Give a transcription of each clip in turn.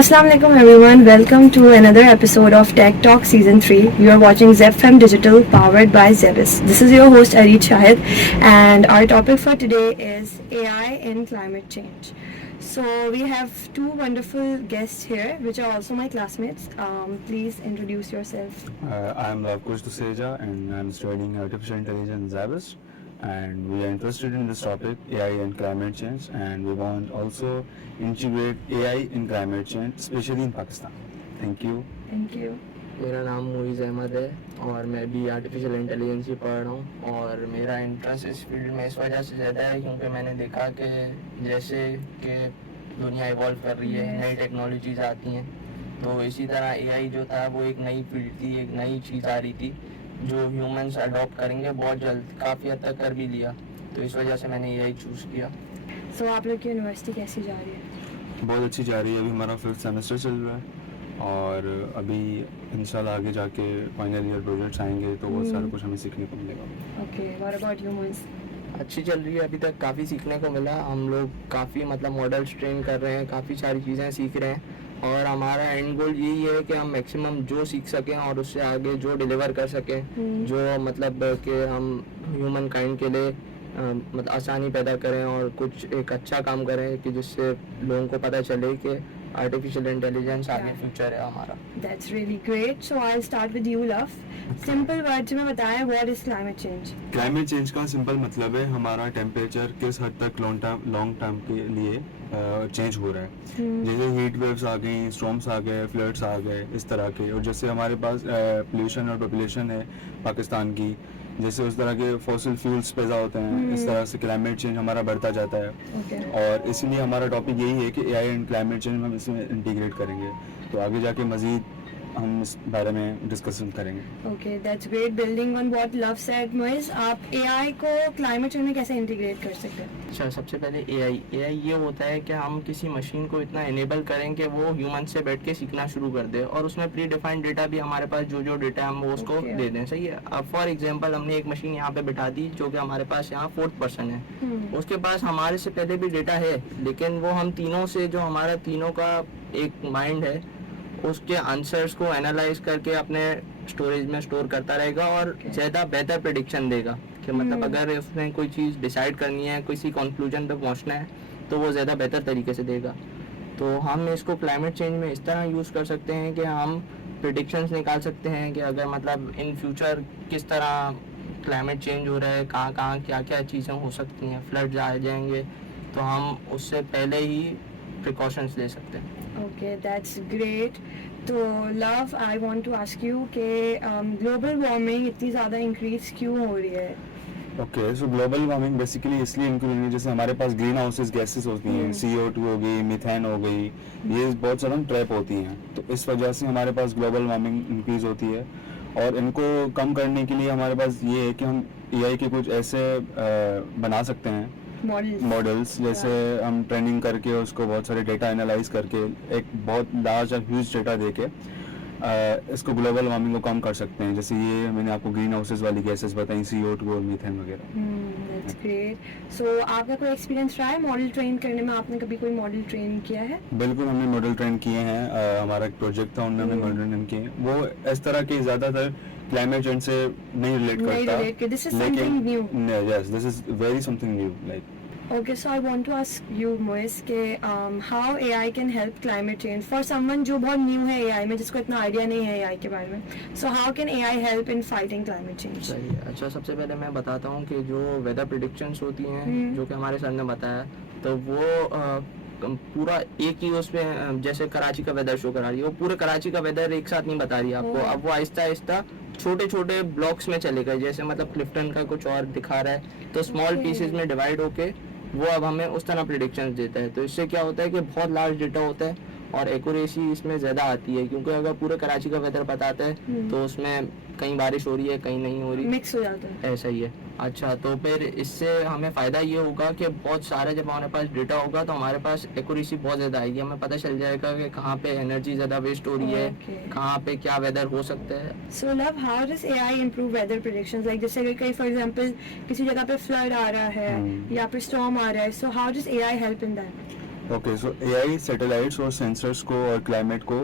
Assalamu alaikum everyone. Welcome to another episode of Tech Talk Season 3. You are watching ZFM Digital powered by Zebis. This is your host Areed Shahid and our topic for today is AI in climate change. So we have two wonderful guests here which are also my classmates. Please introduce yourself. I'm Lavkush Duseja and I'm studying Artificial Intelligence Zabis, and we are interested in this topic, AI and climate change, and we want also integrate AI in climate change, especially in Pakistan. Thank you. Thank you. मेरा नाम मुइज़ अहमद है और मैं भी artificial intelligence ही पढ़ रहा हूँ और मेरा इंटरेस्ट इस फील्ड में इस वजह से ज़्यादा है क्योंकि मैंने देखा कि जैसे कि दुनिया इवॉल्व कर रही है, नई टेक्नोलॉजीज़ आती हैं, तो इसी तरह एआई जो था वो एक नई फील्ड थी, एक नई चीज़ आ रही थी जो ह्यूमंस अडॉप्ट करेंगे बहुत जल्द, काफ़ी हद तक कर भी लिया, तो इस वजह से मैंने एआई चूज़ किया। So आप लोग की यूनिवर्सिटी कैसी जा रही है? बहुत अच्छी जा रही है। अभी हमारा 5th सेमेस्टर चल रहा है और अभी इंशाल्लाह आगे जाके फाइनल ईयर प्रोजेक्ट्स आएंगे तो बहुत सारा कुछ हमें सीखने को मिलेगा। Okay. What about you, Moiz? अच्छी चल रही है, अभी तक काफ़ी सीखने को मिला, हम लोग काफ़ी मतलब मॉडल्स ट्रेन कर रहे हैं, काफ़ी सारी चीज़ें सीख रहे हैं और हमारा एंड गोल यही है कि हम मैक्सिमम जो सीख सकें और उससे आगे जो डिलीवर कर सकें, जो मतलब कि हम ह्यूमन काइंड के लिए मतलब आसानी पैदा करें और कुछ एक अच्छा काम करें कि जिससे लोगों को पता चले कि आर्टिफिशियल इंटेलिजेंस आगे फ्यूचर है हमारा। That's really great. So I'll start with you, Love. Simple words में बताएं what is climate change? Climate change का सिंपल मतलब है हमारा टेम्परेचर किस हद तक लॉन्ग टर्म के लिए चेंज हो रहा है। जैसे हीट वेव्स आ गई, स्टॉर्म्स आ गए, फ्लड्स आ गए, इस तरह के। और जैसे हमारे पास पोल्यूशन और पॉपुलेशन है पाकिस्तान की, जैसे उस तरह के फॉसिल फ्यूल्स पैदा होते हैं, इस तरह से क्लाइमेट चेंज हमारा बढ़ता जाता है। Okay. और इसीलिए हमारा टॉपिक यही है कि एआई एंड क्लाइमेट चेंज हम इसमें इंटीग्रेट करेंगे, तो आगे जाके मज़ीद हम इस बारे में डिस्कशन करेंगे। Okay, that's great. Building on what Love said, Moiz, आप AI को climate change में कैसे इंटीग्रेट कर सकते हैं? अच्छा, सबसे पहले एआई ये होता है कि हम किसी मशीन को इतना इनेबल करें कि वो ह्यूमन से बैठ के सीखना शुरू कर दे और उसमें प्री डिफाइंड डेटा भी हमारे पास जो डेटा हम वो उसको Okay. दे दें। सही है। अब फॉर एग्जांपल हमने एक मशीन यहाँ पे बिठा दी जो कि हमारे पास यहाँ 4th पर्सन है, उसके पास हमारे से पहले भी डेटा है, लेकिन वो हम तीनों से जो हमारा तीनों का एक माइंड है उसके आंसर्स को एनालाइज करके अपने स्टोरेज में स्टोर करता रहेगा और ज़्यादा बेहतर प्रेडिक्शन देगा कि मतलब अगर उसने कोई चीज़ डिसाइड करनी है, किसी कंक्लूजन पे पहुंचना है तो वो ज़्यादा बेहतर तरीके से देगा। तो हम इसको क्लाइमेट चेंज में इस तरह यूज़ कर सकते हैं कि हम प्रेडिक्शंस निकाल सकते हैं कि अगर मतलब इन फ्यूचर किस तरह क्लाइमेट चेंज हो रहा है, कहाँ कहाँ क्या क्या चीज़ें हो सकती हैं, फ्लड्स आ जाएंगे, तो हम उससे पहले ही प्रिकॉशंस ले सकते हैं। Okay, that's great. तो Love, I want to ask you कि global warming इतनी ज़्यादा increase क्यों हो रही है? ओके, सो ग्लोबल वार्मिंग बेसिकली इसलिए इंक्लूड है, जैसे हमारे पास ग्रीन हाउसेस गैसेस होती हैं, CO2 हो गई, मीथेन हो गई, ये बहुत सारा ट्रैप होती हैं, तो इस वजह से हमारे पास ग्लोबल वार्मिंग इंक्रीज होती है। और इनको कम करने के लिए हमारे पास ये है कि हम एआई के कुछ ऐसे बना सकते हैं मॉडल्स, जैसे हम ट्रेनिंग करके उसको बहुत सारे डेटा एनालाइज करके एक बहुत लार्ज और ह्यूज डेटा देके इसको ग्लोबल वार्मिंग को कम कर सकते हैं। जैसे ये मैंने आपको ग्रीन हाउसेस वाली गैसेस बताई, CO2 और मीथेन वगैरह। That's great. So आपका कोई एक्सपीरियंस रहा है मॉडल ट्रेन करने में? आपने कभी कोई मॉडल ट्रेन किया है? बिल्कुल, हमने मॉडल ट्रेन किए हैं। हमारा एक प्रोजेक्ट था, उनमें हमने मॉडल ट्रेन किए। वो इस तरह के ज़्यादातर क्लाइमेट चेंज से नहीं रिलेट करता, This is something new. yes, this is very something new, like Okay, so I want to ask you, Moiz, कि how AI can help climate change for someone जो बहुत new है AI में, जिसको इतना आइडिया नहीं है AI के बारे में. So how can AI help in fighting climate change? सही है। अच्छा, सबसे पहले मैं बताता हूँ कि जो वेदर प्रेडिक्शंस होती हैं जो कि हमारे सर ने बताया, तो वो पूरा एक ही उसमें जैसे कराची का वेदर शो करा रही है, वो पूरे कराची का वेदर एक साथ नहीं बता रही है आपको। अब वो आहिस्ता आहिस्ता छोटे छोटे ब्लॉक्स में चलेगा, जैसे मतलब क्लिफ्टन का कुछ और दिखा रहा है तो स्मॉल पीसेज में डिवाइड होके वो अब हमें उस तरह प्रेडिक्शंस देता है। तो इससे क्या होता है कि बहुत लार्ज डेटा होता है और एक्यूरेसी इसमें ज़्यादा आती है, क्योंकि अगर पूरे कराची का वेदर बताता है तो उसमें कहीं बारिश हो रही है, कहीं नहीं हो रही, मिक्स हो जाता है। ऐसा ही है। अच्छा, तो फिर इससे हमें फ़ायदा ये होगा कि बहुत सारा जब हमारे पास डेटा होगा तो हमारे पास एक्यूरेसी बहुत ज़्यादा आएगी, हमें पता चल जाएगा कि कहाँ पे एनर्जी ज़्यादा वेस्ट हो रही है, कहाँ पे क्या वेदर हो सकता है। So Love, how does AI improve weather predictions? Like जैसे अगर कहीं for example किसी जगह पे फ्लड आ रहा है या फिर स्टॉर्म आ रहा है, so how does AI help in that? Okay, so AI satellites और सेंसर्स को और क्लाइमेट को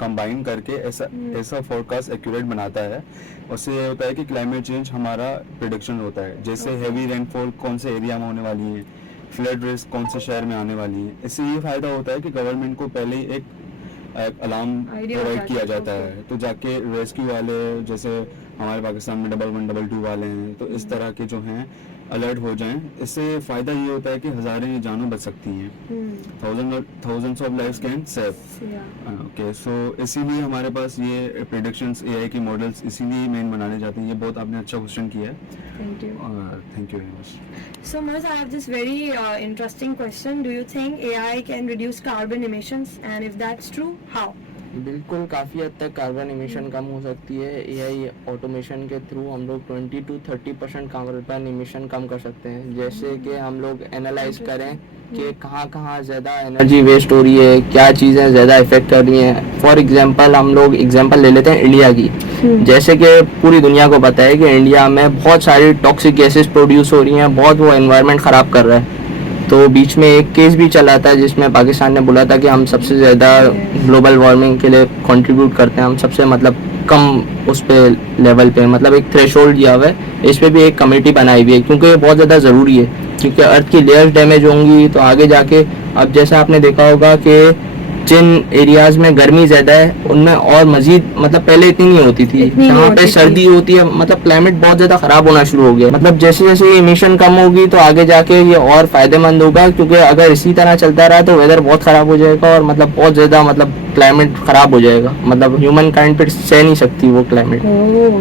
कंबाइन करके ऐसा फोरकास्ट एक्यूरेट बनाता है। उससे ये होता है कि क्लाइमेट चेंज हमारा प्रिडिक्शन होता है, जैसे हैवी रेनफॉल कौन से एरिया में होने वाली है, फ्लड रिस्क कौन से शहर में आने वाली है। इससे ये फ़ायदा होता है कि गवर्नमेंट को पहले ही एक अलार्म प्रोवाइड किया जाता है, तो जाके रेस्क्यू वाले, जैसे हमारे पाकिस्तान में 112 वाले हैं, तो इस तरह के जो हैं अलर्ट हो जाएं। इससे फ़ायदा ये होता है कि हज़ारें जानों बच सकती हैं, thousands of lives can save. Okay, so इसीलिए हमारे पास ये प्रेडिक्शंस एआई के मॉडल्स इसीलिए मेन बनाने जाते हैं। ये बहुत आपने अच्छा क्वेश्चन किया है, thank you very much. So Moaz, I have this very interesting question. Do you think AI can reduce carbon emissions, and if that's true, how? बिल्कुल, काफ़ी हद तक कार्बन इमिशन कम हो सकती है। एआई ऑटोमेशन के थ्रू हम लोग 20 to 30% कार्बन इमिशन कम कर सकते हैं। जैसे कि हम लोग एनालाइज करें कि कहाँ कहाँ ज़्यादा एनर्जी वेस्ट हो रही है, क्या चीज़ें ज़्यादा इफेक्ट कर रही हैं। फॉर एग्जांपल हम लोग एग्जांपल ले लेते हैं इंडिया की। जैसे कि पूरी दुनिया को पता है कि इंडिया में बहुत सारी टॉक्सिक गैसेस प्रोड्यूस हो रही हैं, बहुत वो एनवायरनमेंट ख़राब कर रहा है। तो बीच में एक केस भी चला था जिसमें पाकिस्तान ने बोला था कि हम सबसे ज़्यादा ग्लोबल वार्मिंग के लिए कंट्रीब्यूट करते हैं, हम सबसे मतलब कम उस पे लेवल पे, मतलब एक थ्रेशोल्ड दिया हुआ है। इस पे भी एक कमेटी बनाई हुई है, क्योंकि ये बहुत ज़्यादा ज़रूरी है, क्योंकि अर्थ की लेयर्स डैमेज होंगी तो आगे जाके, अब जैसा आपने देखा होगा कि जिन एरियाज में गर्मी ज़्यादा है उनमें और मजीद, मतलब पहले इतनी नहीं होती थी, जहाँ पे सर्दी होती है, मतलब क्लाइमेट बहुत ज़्यादा ख़राब होना शुरू हो गया। मतलब जैसे जैसे इमिशन कम होगी तो आगे जाके ये और फ़ायदेमंद होगा, क्योंकि अगर इसी तरह चलता रहा तो वेदर बहुत ख़राब हो जाएगा और मतलब बहुत ज़्यादा, मतलब क्लाइमेट ख़राब हो जाएगा, मतलब ह्यूमन काइंड फिर सह नहीं सकती वो क्लाइमेट।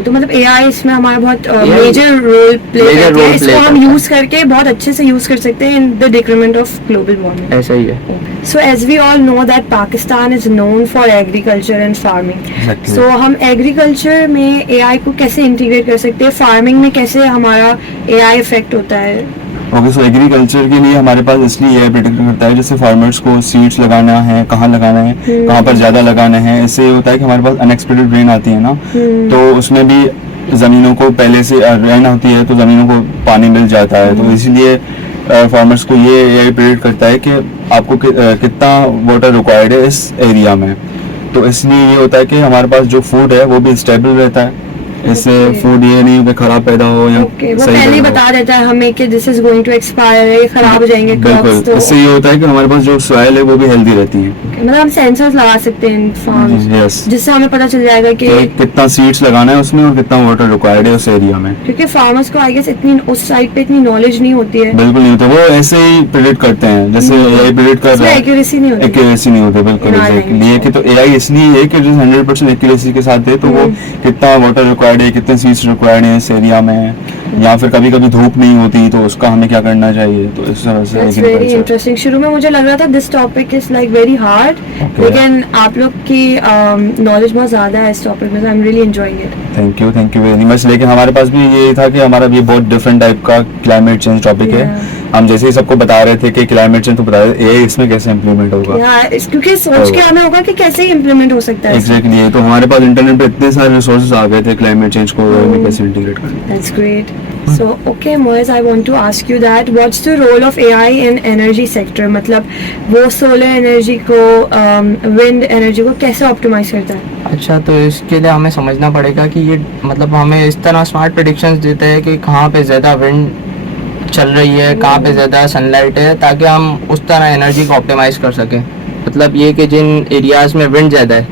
तो मतलब एआई इसमें हमारा बहुत मेजर रोल प्ले करता है। इसको हम यूज़ करके बहुत अच्छे से यूज़ कर सकते हैं in the decrement of global warming. ऐसा ही है। So as we all know that Pakistan is known for agriculture and farming. Exactly. So हम agriculture में AI को कैसे इंटीग्रेट कर सकते हैं, फार्मिंग में कैसे हमारा AI इफेक्ट होता है? ओके, सो एग्रीकल्चर के लिए हमारे पास इसलिए एआई प्रेडिक्ट करता है, जैसे फार्मर्स को सीड्स लगाना है, कहाँ लगाना है, कहाँ पर ज़्यादा लगाना है। इससे ये होता है कि हमारे पास अनएक्सपेक्टेड रेन आती है ना, तो उसमें भी ज़मीनों को पहले से रेन होती है तो ज़मीनों को पानी मिल जाता है। तो इसीलिए फार्मर्स को ये एआई प्रेडिक्ट करता है कि आपको कितना वाटर रिक्वायर्ड है इस एरिया में। तो इसलिए ये होता है कि हमारे पास जो फूड है वो भी स्टेबल रहता है, इससे फूड ये नहीं कि खराब पैदा हो या वो पहले ही बता देता है हमें कि this is going to expire, ये खराब हो जाएंगे क्रॉप्स। तो इससे ये होता है कि हमारे पास जो सॉइल है वो भी हेल्दी रहती है। मतलब हम सेंसर्स लगा सकते हैं इन फार्म्स, जिससे हमें पता चल जाएगा कि कितना सीड्स लगाना है उसमें और कितना वाटर रिक्वायर्ड है उस एरिया में। क्योंकि फार्मर्स को आई गेस इतनी उस साइड पे इतनी नॉलेज नहीं होती है। बिल्कुल नहीं होता, वो ऐसे ही प्रेडिक्ट करते हैं जैसे एआई प्रेडिक्ट कर रहा है, एक्यूरेसी नहीं होती। एक्यूरेसी नहीं होती, बिल्कुल एग्जैक्टली। ये कि तो एआई इसलिए है कि 100% एक्यूरेसी के साथ है, तो वो कितना वाटर रिक्वायर्ड है, कितने सीड्स रिक्वायर्ड है इस एरिया में, या फिर कभी कभी धूप नहीं होती तो उसका हमें क्या करना चाहिए। तो इस तरह से That's very interesting. शुरू में मुझे लग रहा था this topic is like very hard, लेकिन आप लोग की नॉलेज बहुत ज्यादा है इस टॉपिक में, I am really enjoying it. Thank you very much. लेकिन हमारे पास भी ये था कि हमारा भी बहुत डिफरेंट टाइप का क्लाइमेट चेंज टॉपिक है। हम जैसे ही सबको बता रहे थे कि क्लाइमेट चेंज, तो बता रहे थे इसमें कैसे इम्प्लीमेंट होगा, क्योंकि सोच के हमें होगा कि कैसे इम्प्लीमेंट हो सकता है। एग्जैक्टली। तो हमारे पास इंटरनेट पे इतने सारे रिसोर्सेज आ गए थे क्लाइमेट चेंज को कैसे इंटीग्रेट करना। That's great. So, okay, Moaz, I want to ask you that what's the role of AI in energy sector? मतलब वो सोलर एनर्जी को, विंड एनर्जी को कैसे ऑप्टिमाइज करता है? अच्छा, तो इसके लिए हमें समझना पड़ेगा कि ये मतलब हमें इस तरह स्मार्ट प्रेडिक्शंस देते हैं कि कहाँ पे ज़्यादा विंड चल रही है, कहाँ पे ज़्यादा सनलाइट है, ताकि हम उस तरह एनर्जी को ऑप्टिमाइज कर सकें। मतलब ये कि जिन एरियाज़ में विंड ज़्यादा है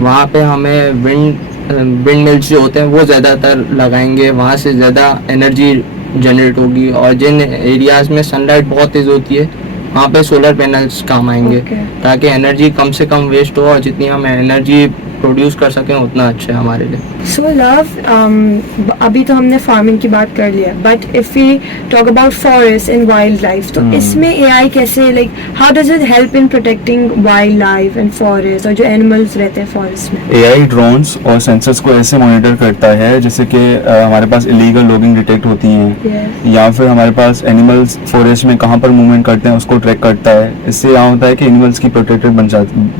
वहाँ पे हमें विंड मिल्स जो होते हैं वो ज़्यादातर लगाएंगे, वहाँ से ज़्यादा एनर्जी जनरेट होगी। और जिन एरियाज़ में सनलाइट बहुत तेज़ होती है वहाँ पे सोलर पैनल्स काम आएंगे, ताकि एनर्जी कम से कम वेस्ट हो और जितनी हम एनर्जी प्रोड्यूस कर सकें उतना अच्छा है हमारे लिए। So love, अभी तो हमने फार्मिंग की बात कर लिया, but if we talk about forest and wildlife, तो इसमें एआई कैसे, like how does it help in protecting wildlife and forest और जो एनिमल्स रहते हैं फॉरेस्ट में? एआई ड्रोन्स और सेंसर्स को ऐसे मॉनिटर करता है जैसे कि हमारे पास इलीगल लॉगिंग डिटेक्ट होती हैं, या फिर हमारे पास एनिमल्स फॉरेस्ट में कहाँ पर मूवमेंट करते हैं उसको ट्रैक करता है। इससे यहाँ होता है कि एनिमल्स की प्रोटेक्टेड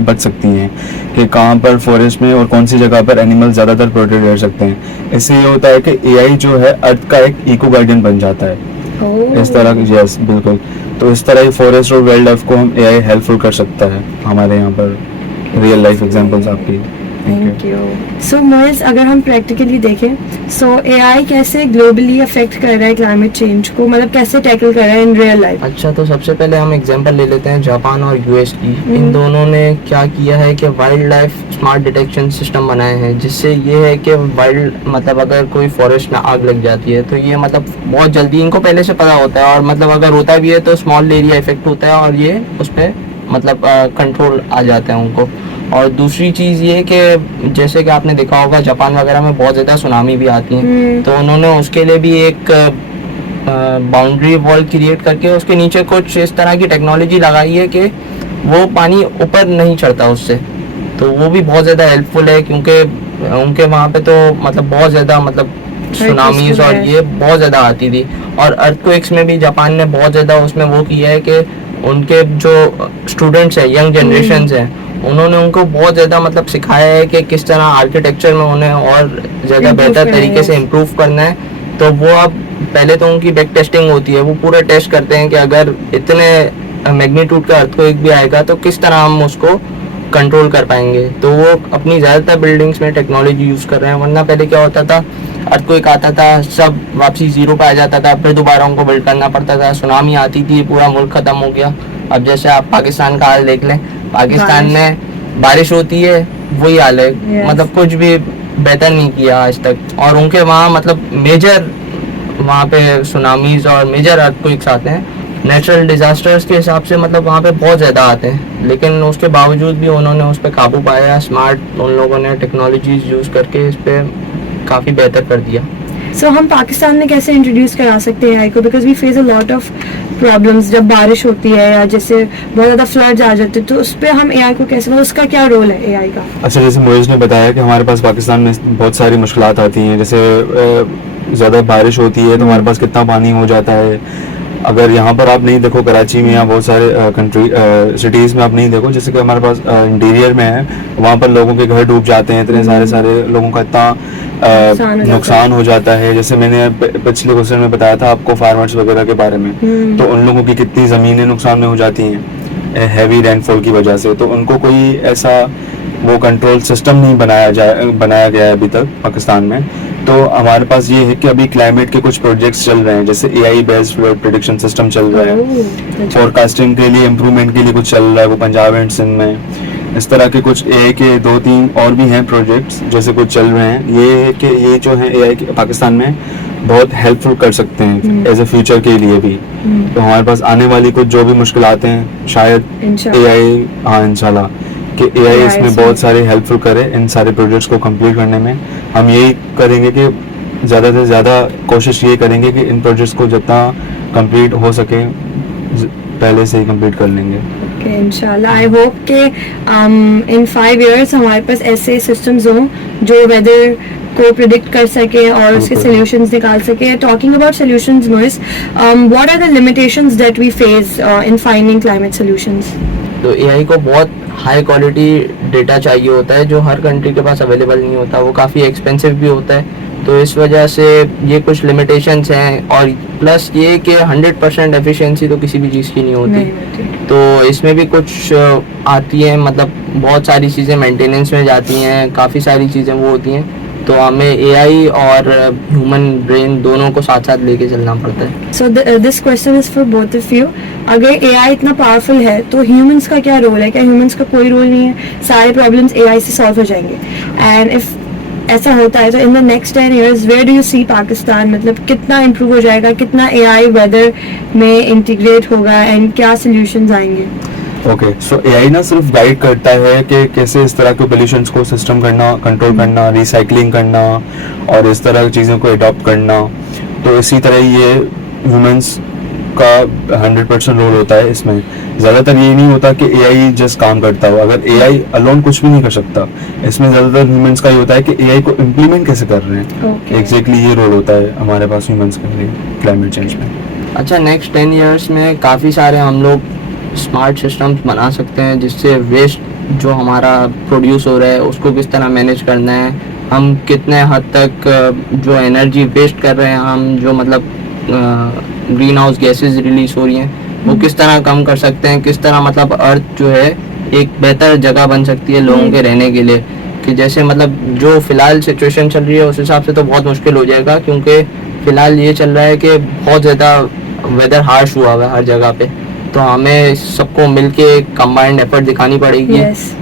बच सकती हैं कि कहाँ पर फॉरेस्ट में और कौन सी जगह पर एनिमल ज़्यादातर प्रोटेक्ट रह सकते हैं। इससे ये होता है कि एआई जो है अर्थ का एक इको गार्डियन बन जाता है। इस तरह की, यस बिल्कुल। तो तो इस तरह ही फॉरेस्ट और वाइल्ड लाइफ को हम एआई हेल्पफुल कर सकता है हमारे यहाँ पर। रियल लाइफ एग्जांपल्स आपकी। Thank you. सो मोइज, अगर हम प्रैक्टिकली देखें, सो एआई कैसे ग्लोबली अफेक्ट कर रहा है क्लाइमेट चेंज को, मतलब कैसे टैकल कर रहा है इन रियल लाइफ? अच्छा, तो सबसे पहले हम एग्जांपल ले लेते हैं जापान और यूएस की। इन दोनों ने क्या किया है कि wild life smart detection system बनाए हैं, जिससे ये है कि वाइल्ड मतलब अगर कोई फॉरेस्ट में आग लग जाती है तो ये मतलब बहुत जल्दी इनको पहले से पता होता है, और मतलब अगर होता भी है तो स्मॉल एरिया इफेक्ट होता है और ये उस पर मतलब कंट्रोल आ जाता है उनको। और दूसरी चीज़ ये कि जैसे कि आपने देखा होगा जापान वगैरह में बहुत ज़्यादा सुनामी भी आती है, तो उन्होंने उसके लिए भी एक बाउंड्री वॉल क्रिएट करके उसके नीचे कुछ इस तरह की टेक्नोलॉजी लगाई है कि वो पानी ऊपर नहीं चढ़ता उससे। तो वो भी बहुत ज़्यादा हेल्पफुल है, क्योंकि उनके वहाँ पे तो मतलब बहुत ज़्यादा मतलब सुनामीज और ये बहुत ज़्यादा आती थी। और अर्थक्वेक्स में भी जापान ने बहुत ज़्यादा उसमें वो किया है कि उनके जो स्टूडेंट्स हैं, यंग जनरेशन हैं, उन्होंने उनको बहुत ज़्यादा मतलब सिखाया है कि किस तरह आर्किटेक्चर में उन्हें और ज़्यादा बेहतर तरीके से इम्प्रूव करना है। तो वो अब पहले तो उनकी बैक टेस्टिंग होती है, वो पूरा टेस्ट करते हैं कि अगर इतने मैग्नीट्यूड का अर्थक्वेक भी आएगा तो किस तरह हम उसको कंट्रोल कर पाएंगे। तो वो अपनी ज़्यादातर बिल्डिंग्स में टेक्नोलॉजी यूज़ कर रहे हैं, वरना पहले क्या होता था, अर्थक्वेक आता था, सब वापसी जीरो पे आ जाता था, फिर दोबारा उनको बिल्ड करना पड़ता था, सुनामी आती थी, पूरा मुल्क ख़त्म हो गया। अब जैसे आप पाकिस्तान का हाल देख लें, पाकिस्तान में बारिश होती है वही हाल है, मतलब कुछ भी बेहतर नहीं किया आज तक। और उनके वहाँ मतलब मेजर वहाँ पे सुनामीज और मेजर अर्थक्वेक्स आते हैं, नेचुरल डिजास्टर्स के हिसाब से मतलब वहाँ पे बहुत ज़्यादा आते हैं, लेकिन उसके बावजूद भी उन्होंने उस पर काबू पाया। स्मार्ट उन लोगों ने टेक्नोलॉजीज यूज़ करके इस पर काफ़ी बेहतर कर दिया। सो हम पाकिस्तान में कैसे इंट्रोड्यूस करा सकते हैं एआई को, because we face a lot of problems जब बारिश होती है या जैसे बहुत ज़्यादा फ्लड्स आ जाते हैं, तो उस पर हम एआई को कैसे, उसका क्या रोल है एआई का? अच्छा, जैसे मोइज ने बताया कि हमारे पास पाकिस्तान में बहुत सारी मुश्किलात आती हैं, जैसे ज़्यादा बारिश होती है तो हमारे पास कितना पानी हो जाता है। अगर यहाँ पर आप नहीं देखो, कराची में या बहुत सारे सिटीज़ में आप नहीं देखो, जैसे कि हमारे पास इंटीरियर में है, वहाँ पर लोगों के घर डूब जाते हैं, इतने सारे लोगों का इतना नुकसान हो जाता है। जैसे मैंने पिछले क्वेश्चन में बताया था आपको फार्मर्स वगैरह के बारे में, तो उन लोगों की कितनी ज़मीनें नुकसान में हो जाती हैं हैवी रेनफॉल की वजह से। तो उनको कोई ऐसा वो कंट्रोल सिस्टम नहीं बनाया गया है अभी तक पाकिस्तान में। तो हमारे पास ये है कि अभी क्लाइमेट के कुछ प्रोजेक्ट्स चल रहे हैं, जैसे AI based flood prediction system चल रहा है, फोरकास्टिंग के लिए, इम्प्रूवमेंट के लिए कुछ चल रहा है, वो पंजाब एंड सिंध में। इस तरह के कुछ एआई के 2-3 और भी हैं प्रोजेक्ट्स जैसे कुछ चल रहे हैं। ये है कि ये जो है एआई पाकिस्तान में बहुत हेल्पफुल कर सकते हैं एज ए फ्यूचर के लिए भी। तो हमारे पास आने वाली कुछ जो भी मुश्किलात हैं, शायद एआई, हाँ इंशाल्लाह, कि एआई इसमें बहुत सारे हेल्पफुल करे इन सारे प्रोजेक्ट्स को कंप्लीट करने में। हम यही करेंगे कि ज़्यादा से ज़्यादा कोशिश ये करेंगे कि इन प्रोजेक्ट्स को जितना कंप्लीट हो सके पहले से ही कंप्लीट कर लेंगे। ओके, इंशाल्लाह। आई होप कि इन 5 years हमारे पास ऐसे सिस्टम्स हों जो वेदर को प्रिडिक्ट कर सके और उसके सॉल्यूशंस निकाल सके। टॉकिंग अबाउट सॉल्यूशंस, मोइस, what are the limitations that we face in finding climate solutions? तो एआई को बहुत हाई क्वालिटी डेटा चाहिए होता है जो हर कंट्री के पास अवेलेबल नहीं होता, वो काफ़ी एक्सपेंसिव भी होता है। तो इस वजह से ये कुछ लिमिटेशंस हैं, और प्लस ये कि 100% एफिशिएंसी तो किसी भी चीज़ की नहीं होती। तो इसमें भी कुछ आती है, मतलब बहुत सारी चीज़ें मेंटेनेंस में जाती हैं, काफ़ी सारी चीज़ें वो होती हैं। तो हमें एआई और ह्यूमन ब्रेन दोनों को साथ साथ लेके चलना पड़ता है। So this question is for both of you. अगर एआई इतना पावरफुल है तो ह्यूमंस का क्या रोल है? क्या ह्यूमंस का कोई रोल नहीं है? सारे प्रॉब्लम्स एआई से सॉल्व हो जाएंगे? एंड इफ ऐसा होता है तो in the next 10 years where do you see Pakistan, मतलब कितना इम्प्रूव हो जाएगा, कितना एआई वेदर में इंटीग्रेट होगा एंड क्या सॉल्यूशंस आएंगे? ओके, सो एआई ना सिर्फ गाइड करता है कि कैसे इस तरह के पोल्यूशंस को सिस्टम करना, कंट्रोल करना, रिसाइकलिंग करना और इस तरह की चीज़ों को अडॉप्ट करना। तो इसी तरह ये ह्यूमंस का 100% रोल होता है इसमें। ज़्यादातर ये नहीं होता कि एआई जस्ट काम करता हो, अगर एआई अलोन कुछ भी नहीं कर सकता। इसमें ज़्यादातर ह्यूमंस का ये होता है कि एआई को इम्प्लीमेंट कैसे कर रहे हैं। एग्जैक्टली ये रोल होता है हमारे पास ह्यूमंस के लिए क्लाइमेट चेंज में। अच्छा, नेक्स्ट 10 years में काफ़ी सारे हम लोग स्मार्ट सिस्टम्स बना सकते हैं, जिससे वेस्ट जो हमारा प्रोड्यूस हो रहा है उसको किस तरह मैनेज करना है, हम कितने हद तक जो एनर्जी वेस्ट कर रहे हैं, हम जो मतलब ग्रीन हाउस गैसेज रिलीज हो रही हैं, वो किस तरह कम कर सकते हैं, किस तरह मतलब अर्थ जो है एक बेहतर जगह बन सकती है लोगों के रहने के लिए। कि जैसे मतलब जो फिलहाल सिचुएशन चल रही है उस हिसाब से तो बहुत मुश्किल हो जाएगा, क्योंकि फिलहाल ये चल रहा है कि बहुत ज़्यादा वेदर हार्श हुआ हुआ है हर जगह पे। तो हमें सबको मिलके कंबाइंड एफर्ट दिखानी पड़ेगी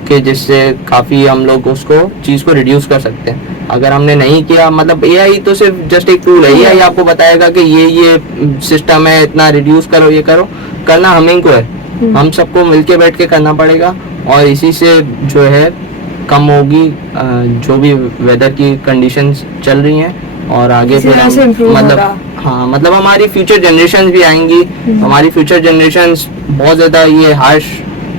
कि जिससे काफ़ी हम लोग उसको चीज़ को रिड्यूस कर सकते हैं। अगर हमने नहीं किया, मतलब एआई तो सिर्फ जस्ट एक टूल है, एआई आपको बताएगा कि ये सिस्टम है, इतना रिड्यूस करो, ये करो, करना हमें को है। हम सबको मिलके बैठ के करना पड़ेगा और इसी से जो है कम होगी जो भी वेदर की कंडीशंस चल रही हैं, और आगे फिर हम मतलब हाँ मतलब हमारी फ्यूचर जनरेशन भी आएंगी। हमारी फ्यूचर जनरेशन्स बहुत ज़्यादा ये हार्श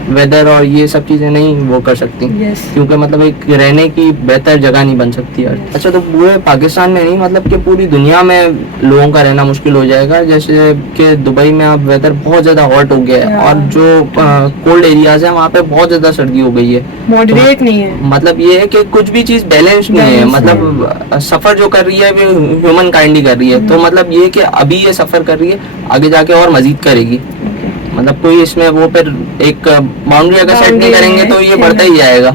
वेदर और ये सब चीज़ें नहीं वो कर सकती, क्योंकि मतलब एक रहने की बेहतर जगह नहीं बन सकती है। अच्छा, तो पूरे पाकिस्तान में नहीं, मतलब कि पूरी दुनिया में लोगों का रहना मुश्किल हो जाएगा। जैसे कि दुबई में अब वेदर बहुत ज़्यादा हॉट हो गया है और जो कोल्ड एरियाज है वहाँ पे बहुत ज़्यादा सर्दी हो गई है, मॉडरेट नहीं है। मतलब ये है कि कुछ भी चीज़ बैलेंस नहीं है, मतलब सफ़र जो कर रही है वो ह्यूमन काइंड ही कर रही है। तो मतलब ये कि अभी ये सफ़र कर रही है, आगे जाके और मज़ीद करेगी। मतलब कोई इसमें वो फिर एक बाउंड्री अगर सेट नहीं करेंगे तो ये बढ़ता ही जाएगा।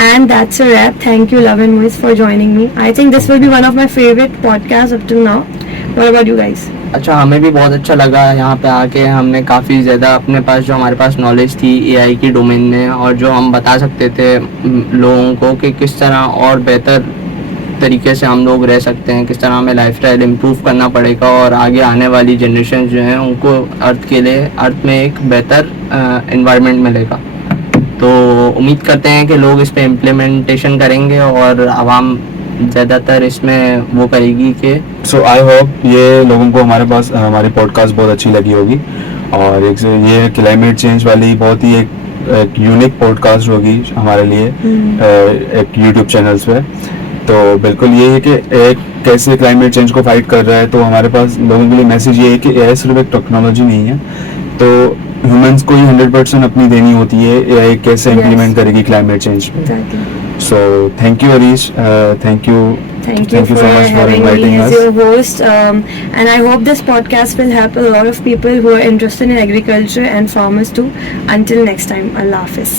And that's a wrap. Thank you, Love and Moise, for joining me. I think this will be one of my favorite podcasts up till now. What about you guys? अच्छा, हमें भी बहुत अच्छा लगा यहाँ पे आके। हमने काफ़ी ज़्यादा अपने पास जो हमारे पास नॉलेज थी एआई की डोमेन में, और जो हम बता सकते थे लोगों को कि किस तरह और बेहतर तरीके से हम लोग रह सकते हैं, किस तरह हमें लाइफस्टाइल इम्प्रूव करना पड़ेगा और आगे आने वाली जनरेशन जो है उनको अर्थ के लिए, अर्थ में एक बेहतर एनवायरनमेंट मिलेगा। तो उम्मीद करते हैं कि लोग इस पे इम्प्लीमेंटेशन करेंगे और आवाम ज़्यादातर इसमें वो करेगी कि सो आई होप ये लोगों को हमारे पास हमारी पॉडकास्ट बहुत अच्छी लगी होगी। और एक ये क्लाइमेट चेंज वाली बहुत ही एक यूनिक पॉडकास्ट होगी हमारे लिए एक यूट्यूब चैनल्स पे। तो बिल्कुल ये है कि एक कैसे क्लाइमेट चेंज को फाइट कर रहा है। तो हमारे पास लोगों के लिए मैसेज ये है कि एआई सिर्फ एक टेक्नोलॉजी नहीं है, तो ह्यूमंस को ही 100% अपनी देनी होती है एआई कैसे इम्प्लीमेंट करेगी क्लाइमेट चेंज पे। So thank you Harish, thank you so much for inviting us. Your host, and I hope this podcast will help a lot of people who are interested in agriculture and farmers too. Until next time, Allah Hafiz.